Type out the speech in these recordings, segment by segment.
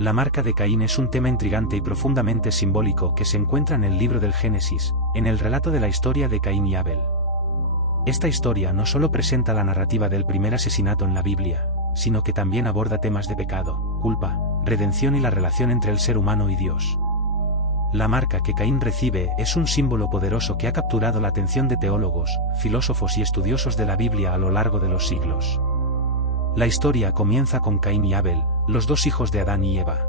La marca de Caín es un tema intrigante y profundamente simbólico que se encuentra en el libro del Génesis, en el relato de la historia de Caín y Abel. Esta historia no solo presenta la narrativa del primer asesinato en la Biblia, sino que también aborda temas de pecado, culpa, redención y la relación entre el ser humano y Dios. La marca que Caín recibe es un símbolo poderoso que ha capturado la atención de teólogos, filósofos y estudiosos de la Biblia a lo largo de los siglos. La historia comienza con Caín y Abel, los dos hijos de Adán y Eva.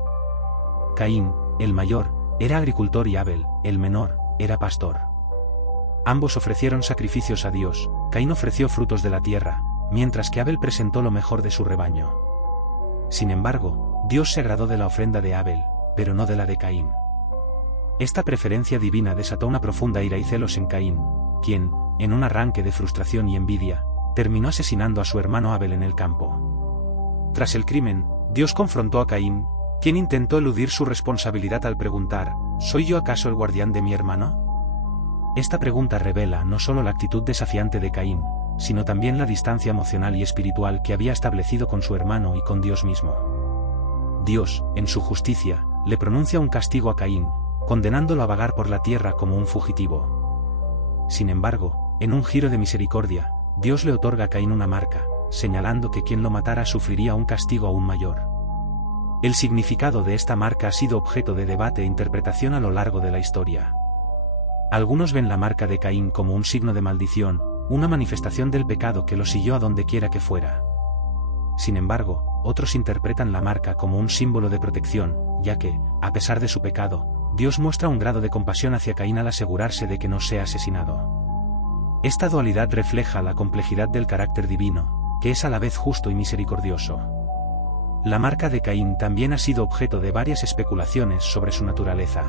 Caín, el mayor, era agricultor y Abel, el menor, era pastor. Ambos ofrecieron sacrificios a Dios. Caín ofreció frutos de la tierra, mientras que Abel presentó lo mejor de su rebaño. Sin embargo, Dios se agradó de la ofrenda de Abel, pero no de la de Caín. Esta preferencia divina desató una profunda ira y celos en Caín, quien, en un arranque de frustración y envidia, terminó asesinando a su hermano Abel en el campo. Tras el crimen, Dios confrontó a Caín, quien intentó eludir su responsabilidad al preguntar: ¿soy yo acaso el guardián de mi hermano? Esta pregunta revela no solo la actitud desafiante de Caín, sino también la distancia emocional y espiritual que había establecido con su hermano y con Dios mismo. Dios, en su justicia, le pronuncia un castigo a Caín, condenándolo a vagar por la tierra como un fugitivo. Sin embargo, en un giro de misericordia, Dios le otorga a Caín una marca, señalando que quien lo matara sufriría un castigo aún mayor. El significado de esta marca ha sido objeto de debate e interpretación a lo largo de la historia. Algunos ven la marca de Caín como un signo de maldición, una manifestación del pecado que lo siguió a donde quiera que fuera. Sin embargo, otros interpretan la marca como un símbolo de protección, ya que, a pesar de su pecado, Dios muestra un grado de compasión hacia Caín al asegurarse de que no sea asesinado. Esta dualidad refleja la complejidad del carácter divino, que es a la vez justo y misericordioso. La marca de Caín también ha sido objeto de varias especulaciones sobre su naturaleza.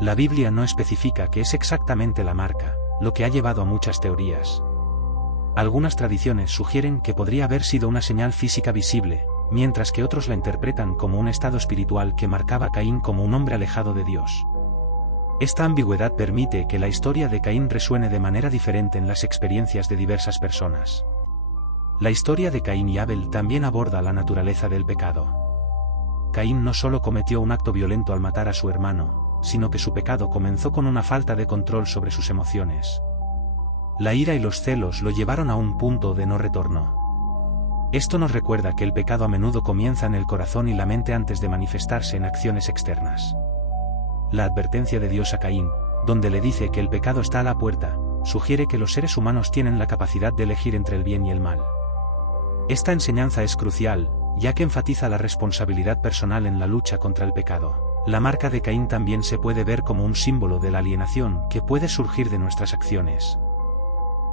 La Biblia no especifica qué es exactamente la marca, lo que ha llevado a muchas teorías. Algunas tradiciones sugieren que podría haber sido una señal física visible, mientras que otros la interpretan como un estado espiritual que marcaba a Caín como un hombre alejado de Dios. Esta ambigüedad permite que la historia de Caín resuene de manera diferente en las experiencias de diversas personas. La historia de Caín y Abel también aborda la naturaleza del pecado. Caín no solo cometió un acto violento al matar a su hermano, sino que su pecado comenzó con una falta de control sobre sus emociones. La ira y los celos lo llevaron a un punto de no retorno. Esto nos recuerda que el pecado a menudo comienza en el corazón y la mente antes de manifestarse en acciones externas. La advertencia de Dios a Caín, donde le dice que el pecado está a la puerta, sugiere que los seres humanos tienen la capacidad de elegir entre el bien y el mal. Esta enseñanza es crucial, ya que enfatiza la responsabilidad personal en la lucha contra el pecado. La marca de Caín también se puede ver como un símbolo de la alienación que puede surgir de nuestras acciones.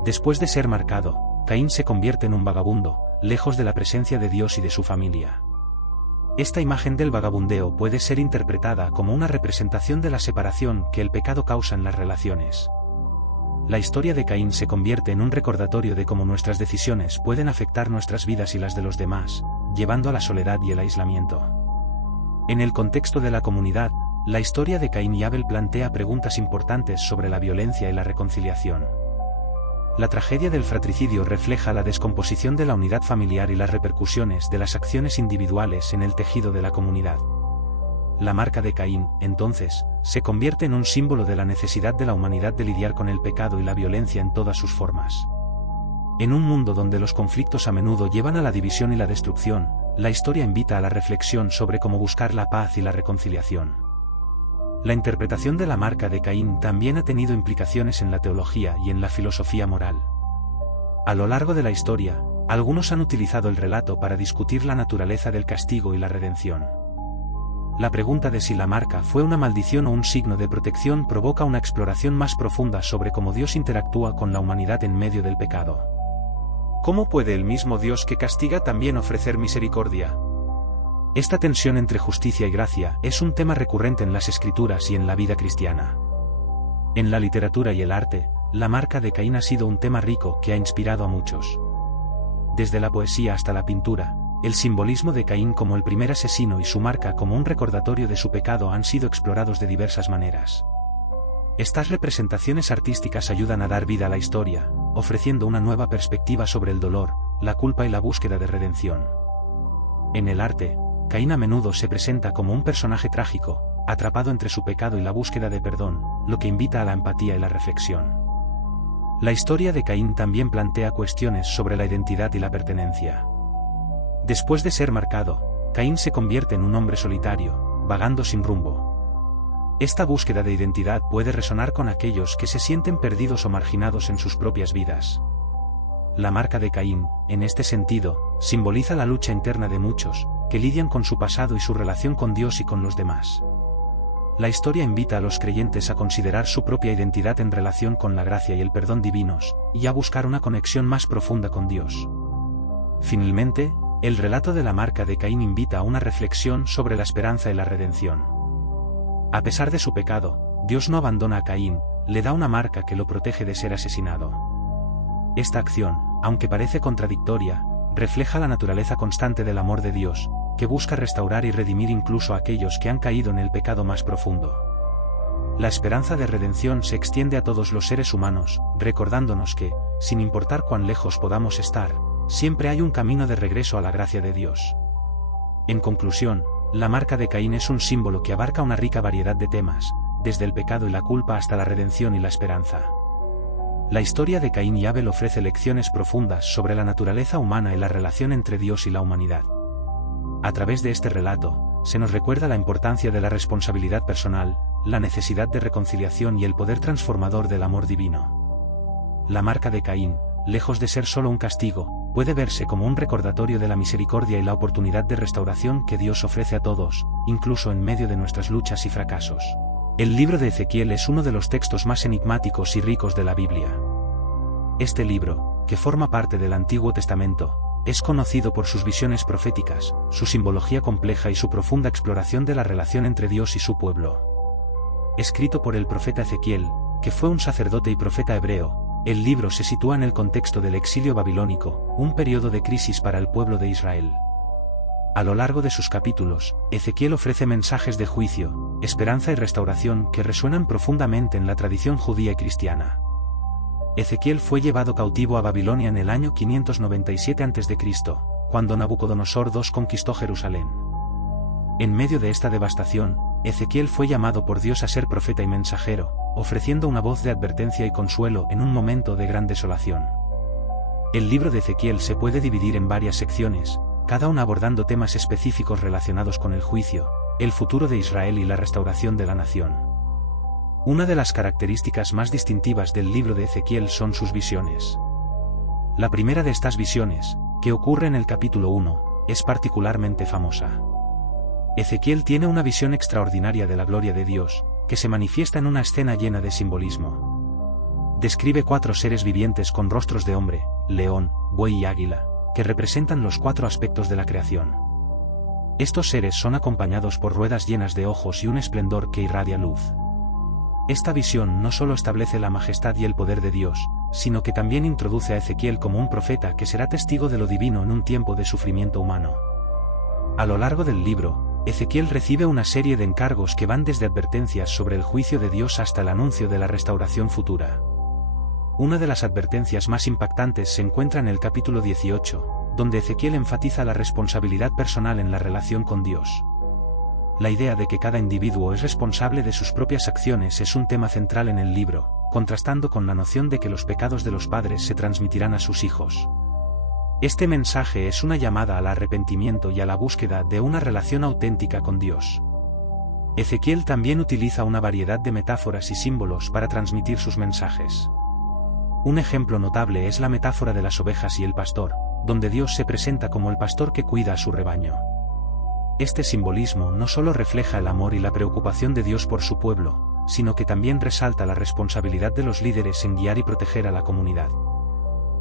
Después de ser marcado, Caín se convierte en un vagabundo, lejos de la presencia de Dios y de su familia. Esta imagen del vagabundeo puede ser interpretada como una representación de la separación que el pecado causa en las relaciones. La historia de Caín se convierte en un recordatorio de cómo nuestras decisiones pueden afectar nuestras vidas y las de los demás, llevando a la soledad y el aislamiento. En el contexto de la comunidad, la historia de Caín y Abel plantea preguntas importantes sobre la violencia y la reconciliación. La tragedia del fratricidio refleja la descomposición de la unidad familiar y las repercusiones de las acciones individuales en el tejido de la comunidad. La marca de Caín, entonces, se convierte en un símbolo de la necesidad de la humanidad de lidiar con el pecado y la violencia en todas sus formas. En un mundo donde los conflictos a menudo llevan a la división y la destrucción, la historia invita a la reflexión sobre cómo buscar la paz y la reconciliación. La interpretación de la marca de Caín también ha tenido implicaciones en la teología y en la filosofía moral. A lo largo de la historia, algunos han utilizado el relato para discutir la naturaleza del castigo y la redención. La pregunta de si la marca fue una maldición o un signo de protección provoca una exploración más profunda sobre cómo Dios interactúa con la humanidad en medio del pecado. ¿Cómo puede el mismo Dios que castiga también ofrecer misericordia? Esta tensión entre justicia y gracia es un tema recurrente en las escrituras y en la vida cristiana. En la literatura y el arte, la marca de Caín ha sido un tema rico que ha inspirado a muchos. Desde la poesía hasta la pintura, el simbolismo de Caín como el primer asesino y su marca como un recordatorio de su pecado han sido explorados de diversas maneras. Estas representaciones artísticas ayudan a dar vida a la historia, ofreciendo una nueva perspectiva sobre el dolor, la culpa y la búsqueda de redención. En el arte, Caín a menudo se presenta como un personaje trágico, atrapado entre su pecado y la búsqueda de perdón, lo que invita a la empatía y la reflexión. La historia de Caín también plantea cuestiones sobre la identidad y la pertenencia. Después de ser marcado, Caín se convierte en un hombre solitario, vagando sin rumbo. Esta búsqueda de identidad puede resonar con aquellos que se sienten perdidos o marginados en sus propias vidas. La marca de Caín, en este sentido, simboliza la lucha interna de muchos, que lidian con su pasado y su relación con Dios y con los demás. La historia invita a los creyentes a considerar su propia identidad en relación con la gracia y el perdón divinos, y a buscar una conexión más profunda con Dios. Finalmente, el relato de la marca de Caín invita a una reflexión sobre la esperanza y la redención. A pesar de su pecado, Dios no abandona a Caín, le da una marca que lo protege de ser asesinado. Esta acción, aunque parece contradictoria, refleja la naturaleza constante del amor de Dios, que busca restaurar y redimir incluso a aquellos que han caído en el pecado más profundo. La esperanza de redención se extiende a todos los seres humanos, recordándonos que, sin importar cuán lejos podamos estar, siempre hay un camino de regreso a la gracia de Dios. En conclusión, la marca de Caín es un símbolo que abarca una rica variedad de temas, desde el pecado y la culpa hasta la redención y la esperanza. La historia de Caín y Abel ofrece lecciones profundas sobre la naturaleza humana y la relación entre Dios y la humanidad. A través de este relato, se nos recuerda la importancia de la responsabilidad personal, la necesidad de reconciliación y el poder transformador del amor divino. La marca de Caín, lejos de ser solo un castigo, puede verse como un recordatorio de la misericordia y la oportunidad de restauración que Dios ofrece a todos, incluso en medio de nuestras luchas y fracasos. El libro de Ezequiel es uno de los textos más enigmáticos y ricos de la Biblia. Este libro, que forma parte del Antiguo Testamento, es conocido por sus visiones proféticas, su simbología compleja y su profunda exploración de la relación entre Dios y su pueblo. Escrito por el profeta Ezequiel, que fue un sacerdote y profeta hebreo, el libro se sitúa en el contexto del exilio babilónico, un periodo de crisis para el pueblo de Israel. A lo largo de sus capítulos, Ezequiel ofrece mensajes de juicio, esperanza y restauración que resuenan profundamente en la tradición judía y cristiana. Ezequiel fue llevado cautivo a Babilonia en el año 597 a.C., cuando Nabucodonosor II conquistó Jerusalén. En medio de esta devastación, Ezequiel fue llamado por Dios a ser profeta y mensajero, ofreciendo una voz de advertencia y consuelo en un momento de gran desolación. El libro de Ezequiel se puede dividir en varias secciones, cada una abordando temas específicos relacionados con el juicio, el futuro de Israel y la restauración de la nación. Una de las características más distintivas del libro de Ezequiel son sus visiones. La primera de estas visiones, que ocurre en el capítulo 1, es particularmente famosa. Ezequiel tiene una visión extraordinaria de la gloria de Dios, que se manifiesta en una escena llena de simbolismo. Describe 4 seres vivientes con rostros de hombre, león, buey y águila, que representan los 4 aspectos de la creación. Estos seres son acompañados por ruedas llenas de ojos y un esplendor que irradia luz. Esta visión no solo establece la majestad y el poder de Dios, sino que también introduce a Ezequiel como un profeta que será testigo de lo divino en un tiempo de sufrimiento humano. A lo largo del libro, Ezequiel recibe una serie de encargos que van desde advertencias sobre el juicio de Dios hasta el anuncio de la restauración futura. Una de las advertencias más impactantes se encuentra en el capítulo 18, donde Ezequiel enfatiza la responsabilidad personal en la relación con Dios. La idea de que cada individuo es responsable de sus propias acciones es un tema central en el libro, contrastando con la noción de que los pecados de los padres se transmitirán a sus hijos. Este mensaje es una llamada al arrepentimiento y a la búsqueda de una relación auténtica con Dios. Ezequiel también utiliza una variedad de metáforas y símbolos para transmitir sus mensajes. Un ejemplo notable es la metáfora de las ovejas y el pastor, donde Dios se presenta como el pastor que cuida a su rebaño. Este simbolismo no solo refleja el amor y la preocupación de Dios por su pueblo, sino que también resalta la responsabilidad de los líderes en guiar y proteger a la comunidad.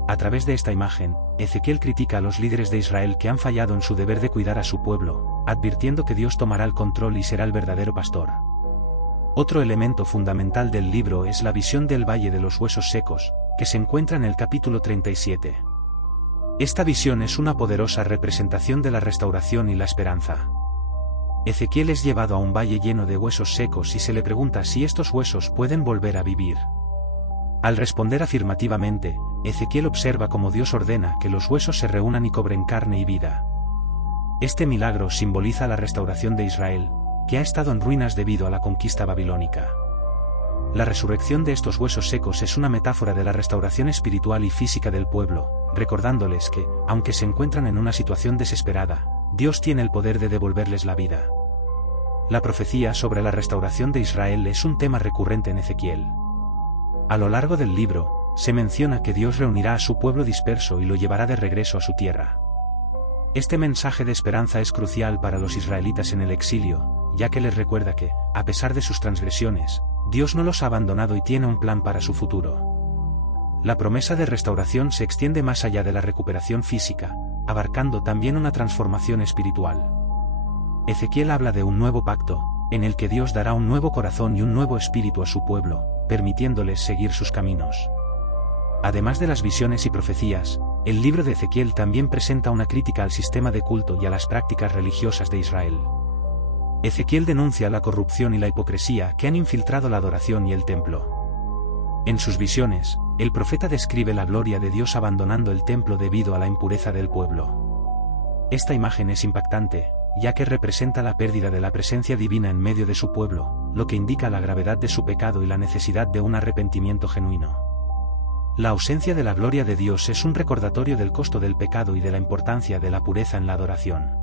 A través de esta imagen, Ezequiel critica a los líderes de Israel que han fallado en su deber de cuidar a su pueblo, advirtiendo que Dios tomará el control y será el verdadero pastor. Otro elemento fundamental del libro es la visión del Valle de los Huesos Secos, que se encuentra en el capítulo 37. Esta visión es una poderosa representación de la restauración y la esperanza. Ezequiel es llevado a un valle lleno de huesos secos y se le pregunta si estos huesos pueden volver a vivir. Al responder afirmativamente, Ezequiel observa cómo Dios ordena que los huesos se reúnan y cobren carne y vida. Este milagro simboliza la restauración de Israel, que ha estado en ruinas debido a la conquista babilónica. La resurrección de estos huesos secos es una metáfora de la restauración espiritual y física del pueblo, recordándoles que, aunque se encuentran en una situación desesperada, Dios tiene el poder de devolverles la vida. La profecía sobre la restauración de Israel es un tema recurrente en Ezequiel. A lo largo del libro, se menciona que Dios reunirá a su pueblo disperso y lo llevará de regreso a su tierra. Este mensaje de esperanza es crucial para los israelitas en el exilio, ya que les recuerda que, a pesar de sus transgresiones, Dios no los ha abandonado y tiene un plan para su futuro. La promesa de restauración se extiende más allá de la recuperación física, abarcando también una transformación espiritual. Ezequiel habla de un nuevo pacto, en el que Dios dará un nuevo corazón y un nuevo espíritu a su pueblo, permitiéndoles seguir sus caminos. Además de las visiones y profecías, el libro de Ezequiel también presenta una crítica al sistema de culto y a las prácticas religiosas de Israel. Ezequiel denuncia la corrupción y la hipocresía que han infiltrado la adoración y el templo. En sus visiones, el profeta describe la gloria de Dios abandonando el templo debido a la impureza del pueblo. Esta imagen es impactante, ya que representa la pérdida de la presencia divina en medio de su pueblo, lo que indica la gravedad de su pecado y la necesidad de un arrepentimiento genuino. La ausencia de la gloria de Dios es un recordatorio del costo del pecado y de la importancia de la pureza en la adoración.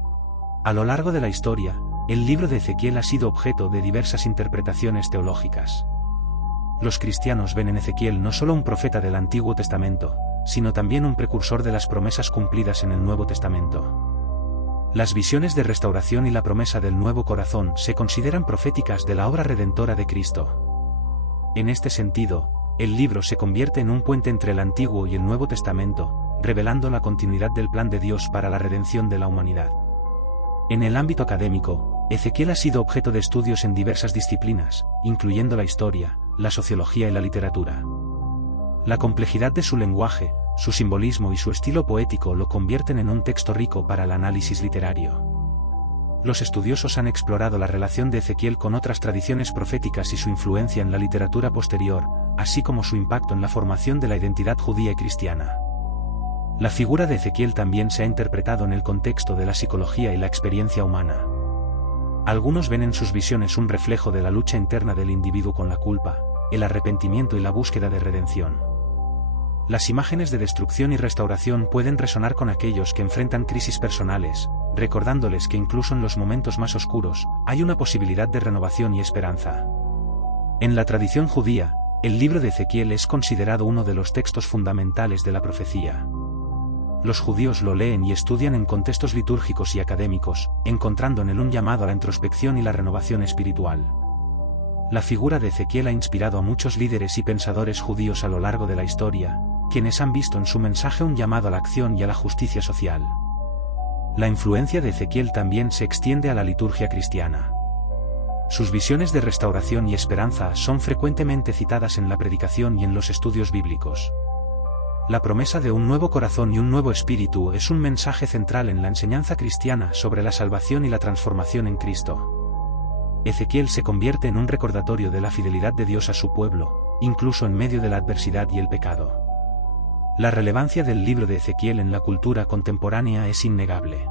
A lo largo de la historia, el libro de Ezequiel ha sido objeto de diversas interpretaciones teológicas. Los cristianos ven en Ezequiel no solo un profeta del Antiguo Testamento, sino también un precursor de las promesas cumplidas en el Nuevo Testamento. Las visiones de restauración y la promesa del nuevo corazón se consideran proféticas de la obra redentora de Cristo. En este sentido, el libro se convierte en un puente entre el Antiguo y el Nuevo Testamento, revelando la continuidad del plan de Dios para la redención de la humanidad. En el ámbito académico, Ezequiel ha sido objeto de estudios en diversas disciplinas, incluyendo la historia, la sociología y la literatura. La complejidad de su lenguaje, su simbolismo y su estilo poético lo convierten en un texto rico para el análisis literario. Los estudiosos han explorado la relación de Ezequiel con otras tradiciones proféticas y su influencia en la literatura posterior, así como su impacto en la formación de la identidad judía y cristiana. La figura de Ezequiel también se ha interpretado en el contexto de la psicología y la experiencia humana. Algunos ven en sus visiones un reflejo de la lucha interna del individuo con la culpa, el arrepentimiento y la búsqueda de redención. Las imágenes de destrucción y restauración pueden resonar con aquellos que enfrentan crisis personales, recordándoles que incluso en los momentos más oscuros, hay una posibilidad de renovación y esperanza. En la tradición judía, el libro de Ezequiel es considerado uno de los textos fundamentales de la profecía. Los judíos lo leen y estudian en contextos litúrgicos y académicos, encontrando en él un llamado a la introspección y la renovación espiritual. La figura de Ezequiel ha inspirado a muchos líderes y pensadores judíos a lo largo de la historia, quienes han visto en su mensaje un llamado a la acción y a la justicia social. La influencia de Ezequiel también se extiende a la liturgia cristiana. Sus visiones de restauración y esperanza son frecuentemente citadas en la predicación y en los estudios bíblicos. La promesa de un nuevo corazón y un nuevo espíritu es un mensaje central en la enseñanza cristiana sobre la salvación y la transformación en Cristo. Ezequiel se convierte en un recordatorio de la fidelidad de Dios a su pueblo, incluso en medio de la adversidad y el pecado. La relevancia del libro de Ezequiel en la cultura contemporánea es innegable.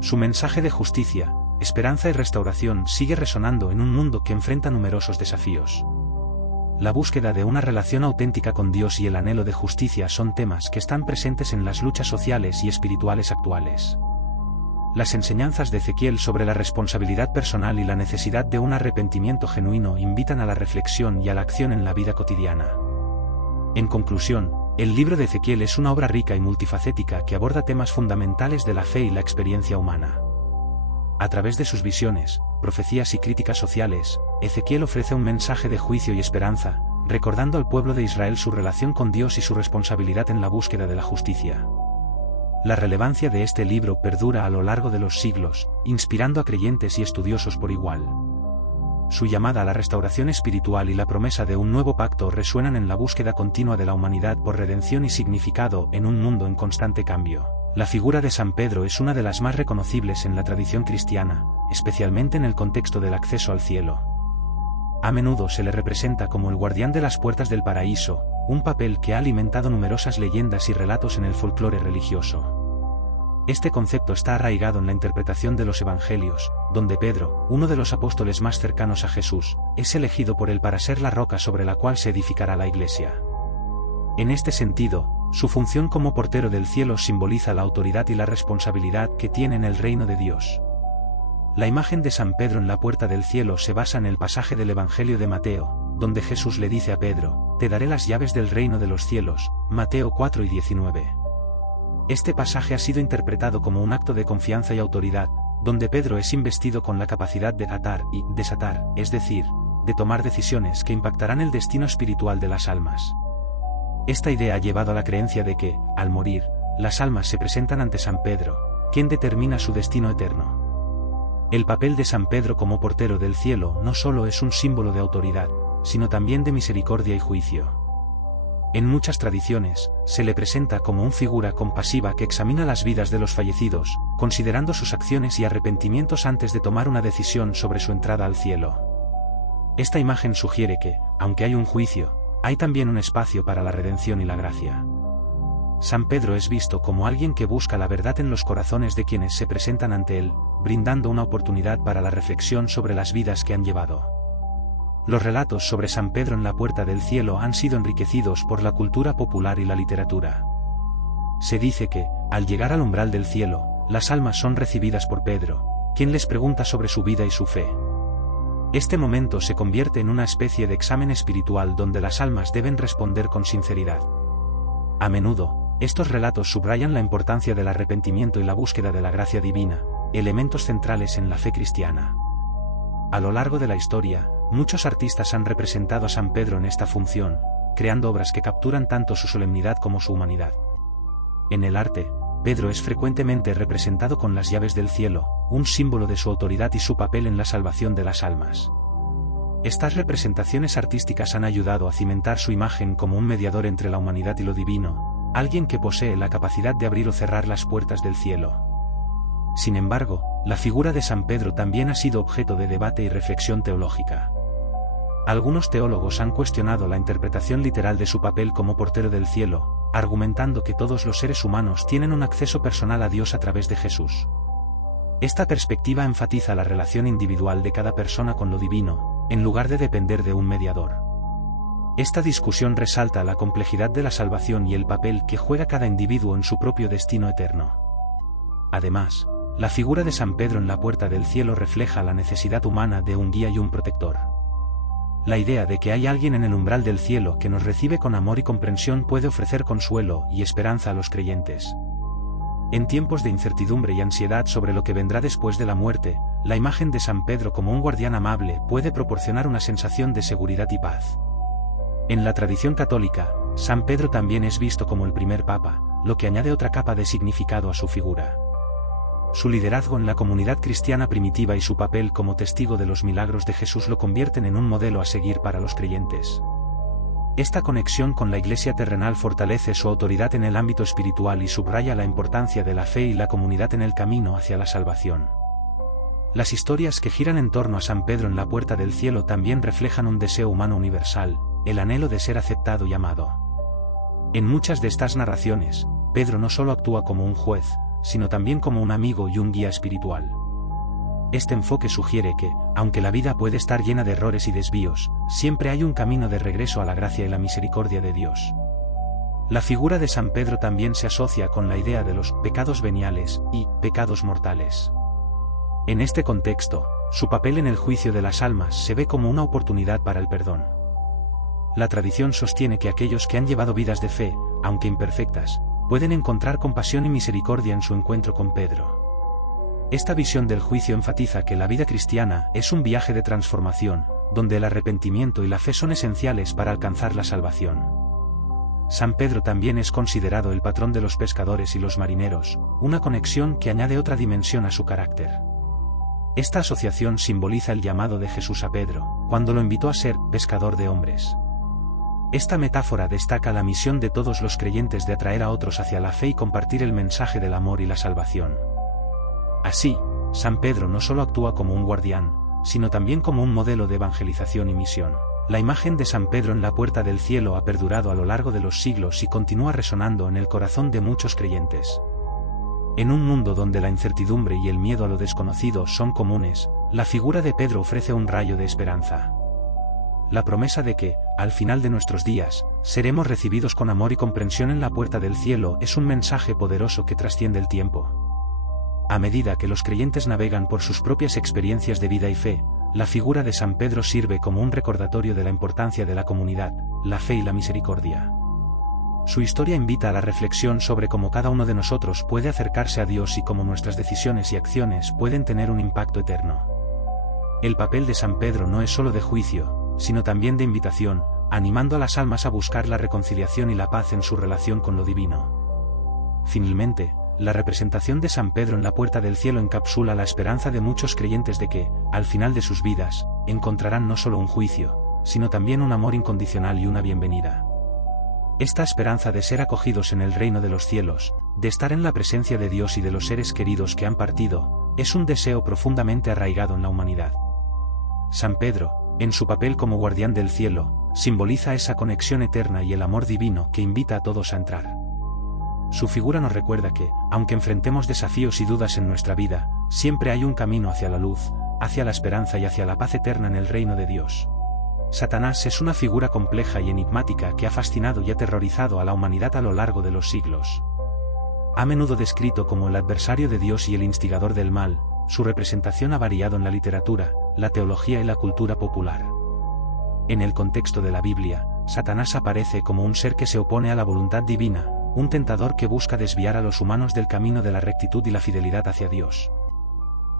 Su mensaje de justicia, esperanza y restauración sigue resonando en un mundo que enfrenta numerosos desafíos. La búsqueda de una relación auténtica con Dios y el anhelo de justicia son temas que están presentes en las luchas sociales y espirituales actuales. Las enseñanzas de Ezequiel sobre la responsabilidad personal y la necesidad de un arrepentimiento genuino invitan a la reflexión y a la acción en la vida cotidiana. En conclusión, el libro de Ezequiel es una obra rica y multifacética que aborda temas fundamentales de la fe y la experiencia humana. A través de sus visiones, profecías y críticas sociales, Ezequiel ofrece un mensaje de juicio y esperanza, recordando al pueblo de Israel su relación con Dios y su responsabilidad en la búsqueda de la justicia. La relevancia de este libro perdura a lo largo de los siglos, inspirando a creyentes y estudiosos por igual. Su llamada a la restauración espiritual y la promesa de un nuevo pacto resuenan en la búsqueda continua de la humanidad por redención y significado en un mundo en constante cambio. La figura de San Pedro es una de las más reconocibles en la tradición cristiana, especialmente en el contexto del acceso al cielo. A menudo se le representa como el guardián de las puertas del paraíso, un papel que ha alimentado numerosas leyendas y relatos en el folclore religioso. Este concepto está arraigado en la interpretación de los Evangelios, donde Pedro, uno de los apóstoles más cercanos a Jesús, es elegido por él para ser la roca sobre la cual se edificará la Iglesia. En este sentido, su función como portero del cielo simboliza la autoridad y la responsabilidad que tiene en el reino de Dios. La imagen de San Pedro en la puerta del cielo se basa en el pasaje del Evangelio de Mateo, donde Jesús le dice a Pedro: «Te daré las llaves del reino de los cielos», Mateo 4:19. Este pasaje ha sido interpretado como un acto de confianza y autoridad, donde Pedro es investido con la capacidad de atar y desatar, es decir, de tomar decisiones que impactarán el destino espiritual de las almas. Esta idea ha llevado a la creencia de que, al morir, las almas se presentan ante San Pedro, quien determina su destino eterno. El papel de San Pedro como portero del cielo no solo es un símbolo de autoridad, sino también de misericordia y juicio. En muchas tradiciones, se le presenta como una figura compasiva que examina las vidas de los fallecidos, considerando sus acciones y arrepentimientos antes de tomar una decisión sobre su entrada al cielo. Esta imagen sugiere que, aunque hay un juicio, hay también un espacio para la redención y la gracia. San Pedro es visto como alguien que busca la verdad en los corazones de quienes se presentan ante él, brindando una oportunidad para la reflexión sobre las vidas que han llevado. Los relatos sobre San Pedro en la puerta del cielo han sido enriquecidos por la cultura popular y la literatura. Se dice que, al llegar al umbral del cielo, las almas son recibidas por Pedro, quien les pregunta sobre su vida y su fe. Este momento se convierte en una especie de examen espiritual donde las almas deben responder con sinceridad. A menudo, estos relatos subrayan la importancia del arrepentimiento y la búsqueda de la gracia divina, elementos centrales en la fe cristiana. A lo largo de la historia, muchos artistas han representado a San Pedro en esta función, creando obras que capturan tanto su solemnidad como su humanidad. En el arte, Pedro es frecuentemente representado con las llaves del cielo, un símbolo de su autoridad y su papel en la salvación de las almas. Estas representaciones artísticas han ayudado a cimentar su imagen como un mediador entre la humanidad y lo divino, alguien que posee la capacidad de abrir o cerrar las puertas del cielo. Sin embargo, la figura de San Pedro también ha sido objeto de debate y reflexión teológica. Algunos teólogos han cuestionado la interpretación literal de su papel como portero del cielo, argumentando que todos los seres humanos tienen un acceso personal a Dios a través de Jesús. Esta perspectiva enfatiza la relación individual de cada persona con lo divino, en lugar de depender de un mediador. Esta discusión resalta la complejidad de la salvación y el papel que juega cada individuo en su propio destino eterno. Además, la figura de San Pedro en la puerta del cielo refleja la necesidad humana de un guía y un protector. La idea de que hay alguien en el umbral del cielo que nos recibe con amor y comprensión puede ofrecer consuelo y esperanza a los creyentes. En tiempos de incertidumbre y ansiedad sobre lo que vendrá después de la muerte, la imagen de San Pedro como un guardián amable puede proporcionar una sensación de seguridad y paz. En la tradición católica, San Pedro también es visto como el primer papa, lo que añade otra capa de significado a su figura. Su liderazgo en la comunidad cristiana primitiva y su papel como testigo de los milagros de Jesús lo convierten en un modelo a seguir para los creyentes. Esta conexión con la Iglesia terrenal fortalece su autoridad en el ámbito espiritual y subraya la importancia de la fe y la comunidad en el camino hacia la salvación. Las historias que giran en torno a San Pedro en la puerta del cielo también reflejan un deseo humano universal, el anhelo de ser aceptado y amado. En muchas de estas narraciones, Pedro no solo actúa como un juez, sino también como un amigo y un guía espiritual. Este enfoque sugiere que, aunque la vida puede estar llena de errores y desvíos, siempre hay un camino de regreso a la gracia y la misericordia de Dios. La figura de San Pedro también se asocia con la idea de los pecados veniales y pecados mortales. En este contexto, su papel en el juicio de las almas se ve como una oportunidad para el perdón. La tradición sostiene que aquellos que han llevado vidas de fe, aunque imperfectas, pueden encontrar compasión y misericordia en su encuentro con Pedro. Esta visión del juicio enfatiza que la vida cristiana es un viaje de transformación, donde el arrepentimiento y la fe son esenciales para alcanzar la salvación. San Pedro también es considerado el patrón de los pescadores y los marineros, una conexión que añade otra dimensión a su carácter. Esta asociación simboliza el llamado de Jesús a Pedro, cuando lo invitó a ser pescador de hombres. Esta metáfora destaca la misión de todos los creyentes de atraer a otros hacia la fe y compartir el mensaje del amor y la salvación. Así, San Pedro no solo actúa como un guardián, sino también como un modelo de evangelización y misión. La imagen de San Pedro en la puerta del cielo ha perdurado a lo largo de los siglos y continúa resonando en el corazón de muchos creyentes. En un mundo donde la incertidumbre y el miedo a lo desconocido son comunes, la figura de Pedro ofrece un rayo de esperanza. La promesa de que, al final de nuestros días, seremos recibidos con amor y comprensión en la puerta del cielo es un mensaje poderoso que trasciende el tiempo. A medida que los creyentes navegan por sus propias experiencias de vida y fe, la figura de San Pedro sirve como un recordatorio de la importancia de la comunidad, la fe y la misericordia. Su historia invita a la reflexión sobre cómo cada uno de nosotros puede acercarse a Dios y cómo nuestras decisiones y acciones pueden tener un impacto eterno. El papel de San Pedro no es solo de juicio, sino también de invitación, animando a las almas a buscar la reconciliación y la paz en su relación con lo divino. Finalmente, la representación de San Pedro en la puerta del cielo encapsula la esperanza de muchos creyentes de que, al final de sus vidas, encontrarán no solo un juicio, sino también un amor incondicional y una bienvenida. Esta esperanza de ser acogidos en el reino de los cielos, de estar en la presencia de Dios y de los seres queridos que han partido, es un deseo profundamente arraigado en la humanidad. San Pedro, en su papel como guardián del cielo, simboliza esa conexión eterna y el amor divino que invita a todos a entrar. Su figura nos recuerda que, aunque enfrentemos desafíos y dudas en nuestra vida, siempre hay un camino hacia la luz, hacia la esperanza y hacia la paz eterna en el reino de Dios. Satanás es una figura compleja y enigmática que ha fascinado y aterrorizado a la humanidad a lo largo de los siglos. A menudo descrito como el adversario de Dios y el instigador del mal, su representación ha variado en la literatura, la teología y la cultura popular. En el contexto de la Biblia, Satanás aparece como un ser que se opone a la voluntad divina, un tentador que busca desviar a los humanos del camino de la rectitud y la fidelidad hacia Dios.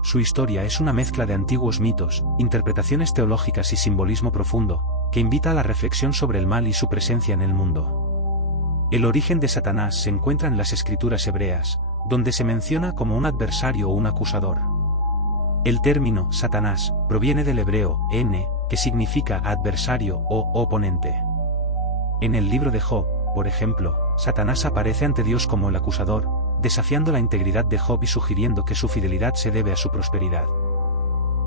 Su historia es una mezcla de antiguos mitos, interpretaciones teológicas y simbolismo profundo, que invita a la reflexión sobre el mal y su presencia en el mundo. El origen de Satanás se encuentra en las escrituras hebreas, donde se menciona como un adversario o un acusador. El término Satanás proviene del hebreo en, que significa adversario o oponente. En el libro de Job, por ejemplo, Satanás aparece ante Dios como el acusador, desafiando la integridad de Job y sugiriendo que su fidelidad se debe a su prosperidad.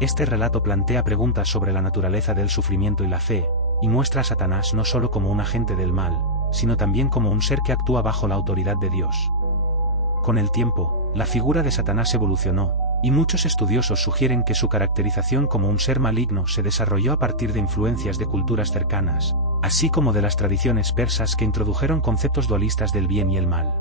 Este relato plantea preguntas sobre la naturaleza del sufrimiento y la fe, y muestra a Satanás no solo como un agente del mal, sino también como un ser que actúa bajo la autoridad de Dios. Con el tiempo, la figura de Satanás evolucionó, y muchos estudiosos sugieren que su caracterización como un ser maligno se desarrolló a partir de influencias de culturas cercanas, así como de las tradiciones persas que introdujeron conceptos dualistas del bien y el mal.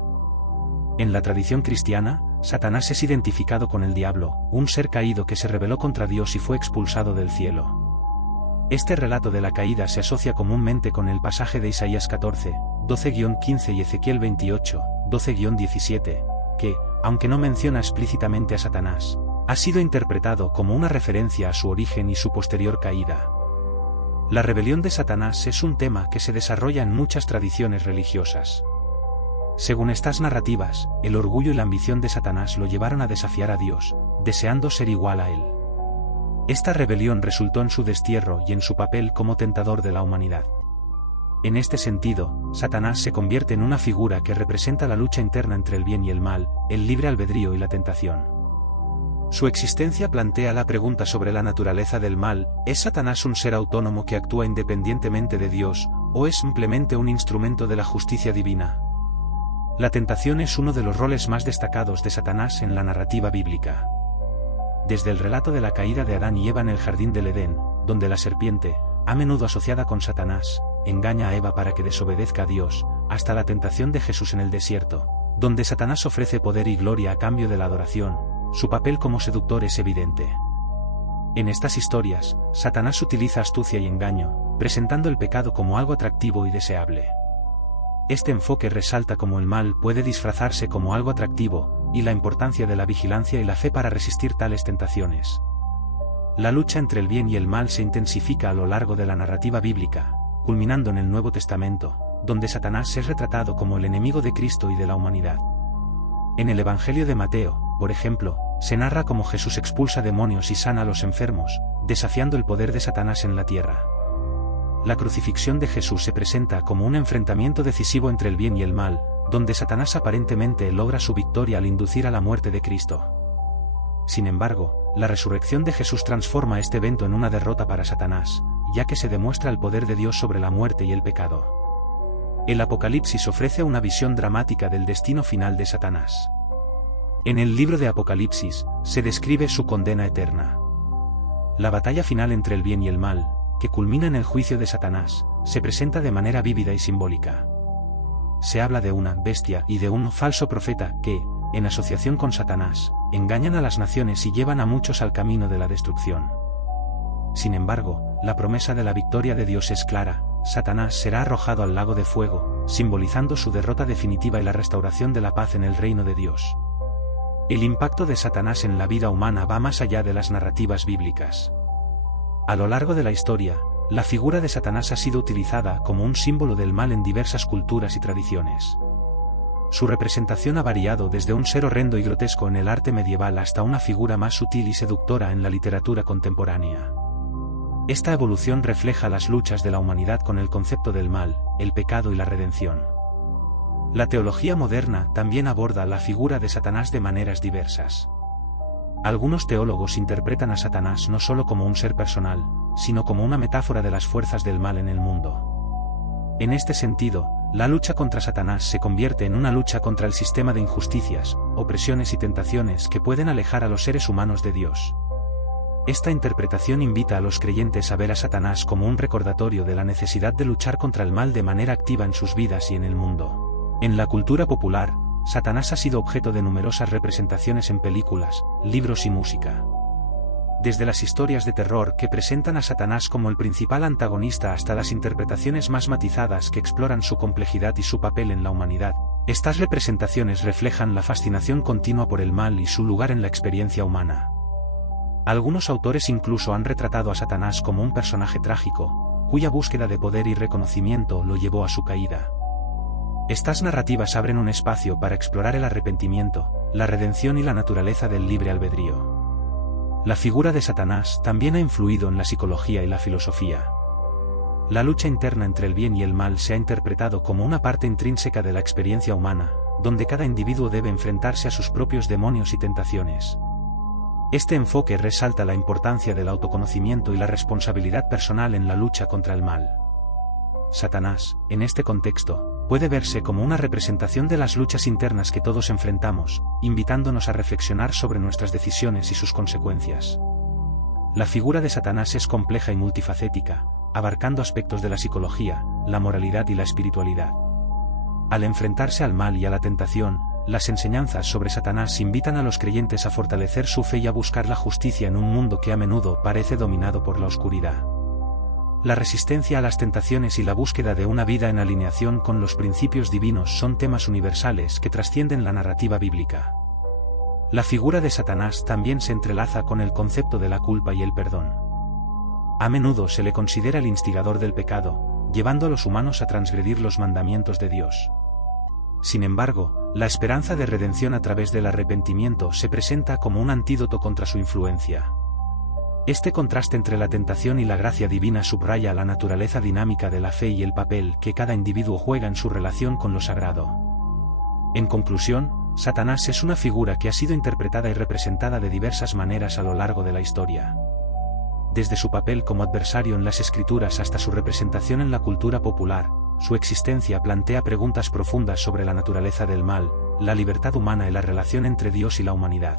En la tradición cristiana, Satanás es identificado con el diablo, un ser caído que se rebeló contra Dios y fue expulsado del cielo. Este relato de la caída se asocia comúnmente con el pasaje de Isaías 14, 12-15 y Ezequiel 28, 12-17, que, aunque no menciona explícitamente a Satanás, ha sido interpretado como una referencia a su origen y su posterior caída. La rebelión de Satanás es un tema que se desarrolla en muchas tradiciones religiosas. Según estas narrativas, el orgullo y la ambición de Satanás lo llevaron a desafiar a Dios, deseando ser igual a él. Esta rebelión resultó en su destierro y en su papel como tentador de la humanidad. En este sentido, Satanás se convierte en una figura que representa la lucha interna entre el bien y el mal, el libre albedrío y la tentación. Su existencia plantea la pregunta sobre la naturaleza del mal: ¿es Satanás un ser autónomo que actúa independientemente de Dios, o es simplemente un instrumento de la justicia divina? La tentación es uno de los roles más destacados de Satanás en la narrativa bíblica. Desde el relato de la caída de Adán y Eva en el jardín del Edén, donde la serpiente, a menudo asociada con Satanás, engaña a Eva para que desobedezca a Dios, hasta la tentación de Jesús en el desierto, donde Satanás ofrece poder y gloria a cambio de la adoración, su papel como seductor es evidente. En estas historias, Satanás utiliza astucia y engaño, presentando el pecado como algo atractivo y deseable. Este enfoque resalta cómo el mal puede disfrazarse como algo atractivo, y la importancia de la vigilancia y la fe para resistir tales tentaciones. La lucha entre el bien y el mal se intensifica a lo largo de la narrativa bíblica, culminando en el Nuevo Testamento, donde Satanás es retratado como el enemigo de Cristo y de la humanidad. En el Evangelio de Mateo, por ejemplo, se narra cómo Jesús expulsa demonios y sana a los enfermos, desafiando el poder de Satanás en la tierra. La crucifixión de Jesús se presenta como un enfrentamiento decisivo entre el bien y el mal, donde Satanás aparentemente logra su victoria al inducir a la muerte de Cristo. Sin embargo, la resurrección de Jesús transforma este evento en una derrota para Satanás, ya que se demuestra el poder de Dios sobre la muerte y el pecado. El Apocalipsis ofrece una visión dramática del destino final de Satanás. En el libro de Apocalipsis, se describe su condena eterna. La batalla final entre el bien y el mal, que culmina en el juicio de Satanás, se presenta de manera vívida y simbólica. Se habla de una bestia y de un falso profeta que, en asociación con Satanás, engañan a las naciones y llevan a muchos al camino de la destrucción. Sin embargo, la promesa de la victoria de Dios es clara: Satanás será arrojado al lago de fuego, simbolizando su derrota definitiva y la restauración de la paz en el reino de Dios. El impacto de Satanás en la vida humana va más allá de las narrativas bíblicas. A lo largo de la historia, la figura de Satanás ha sido utilizada como un símbolo del mal en diversas culturas y tradiciones. Su representación ha variado desde un ser horrendo y grotesco en el arte medieval hasta una figura más sutil y seductora en la literatura contemporánea. Esta evolución refleja las luchas de la humanidad con el concepto del mal, el pecado y la redención. La teología moderna también aborda la figura de Satanás de maneras diversas. Algunos teólogos interpretan a Satanás no solo como un ser personal, sino como una metáfora de las fuerzas del mal en el mundo. En este sentido, la lucha contra Satanás se convierte en una lucha contra el sistema de injusticias, opresiones y tentaciones que pueden alejar a los seres humanos de Dios. Esta interpretación invita a los creyentes a ver a Satanás como un recordatorio de la necesidad de luchar contra el mal de manera activa en sus vidas y en el mundo. En la cultura popular, Satanás ha sido objeto de numerosas representaciones en películas, libros y música. Desde las historias de terror que presentan a Satanás como el principal antagonista hasta las interpretaciones más matizadas que exploran su complejidad y su papel en la humanidad, estas representaciones reflejan la fascinación continua por el mal y su lugar en la experiencia humana. Algunos autores incluso han retratado a Satanás como un personaje trágico, cuya búsqueda de poder y reconocimiento lo llevó a su caída. Estas narrativas abren un espacio para explorar el arrepentimiento, la redención y la naturaleza del libre albedrío. La figura de Satanás también ha influido en la psicología y la filosofía. La lucha interna entre el bien y el mal se ha interpretado como una parte intrínseca de la experiencia humana, donde cada individuo debe enfrentarse a sus propios demonios y tentaciones. Este enfoque resalta la importancia del autoconocimiento y la responsabilidad personal en la lucha contra el mal. Satanás, en este contexto, puede verse como una representación de las luchas internas que todos enfrentamos, invitándonos a reflexionar sobre nuestras decisiones y sus consecuencias. La figura de Satanás es compleja y multifacética, abarcando aspectos de la psicología, la moralidad y la espiritualidad. Al enfrentarse al mal y a la tentación, las enseñanzas sobre Satanás invitan a los creyentes a fortalecer su fe y a buscar la justicia en un mundo que a menudo parece dominado por la oscuridad. La resistencia a las tentaciones y la búsqueda de una vida en alineación con los principios divinos son temas universales que trascienden la narrativa bíblica. La figura de Satanás también se entrelaza con el concepto de la culpa y el perdón. A menudo se le considera el instigador del pecado, llevando a los humanos a transgredir los mandamientos de Dios. Sin embargo, la esperanza de redención a través del arrepentimiento se presenta como un antídoto contra su influencia. Este contraste entre la tentación y la gracia divina subraya la naturaleza dinámica de la fe y el papel que cada individuo juega en su relación con lo sagrado. En conclusión, Satanás es una figura que ha sido interpretada y representada de diversas maneras a lo largo de la historia. Desde su papel como adversario en las Escrituras hasta su representación en la cultura popular, su existencia plantea preguntas profundas sobre la naturaleza del mal, la libertad humana y la relación entre Dios y la humanidad.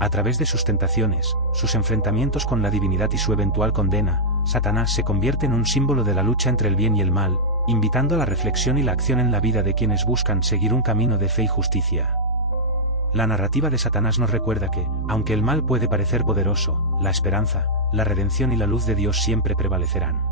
A través de sus tentaciones, sus enfrentamientos con la divinidad y su eventual condena, Satanás se convierte en un símbolo de la lucha entre el bien y el mal, invitando a la reflexión y la acción en la vida de quienes buscan seguir un camino de fe y justicia. La narrativa de Satanás nos recuerda que, aunque el mal puede parecer poderoso, la esperanza, la redención y la luz de Dios siempre prevalecerán.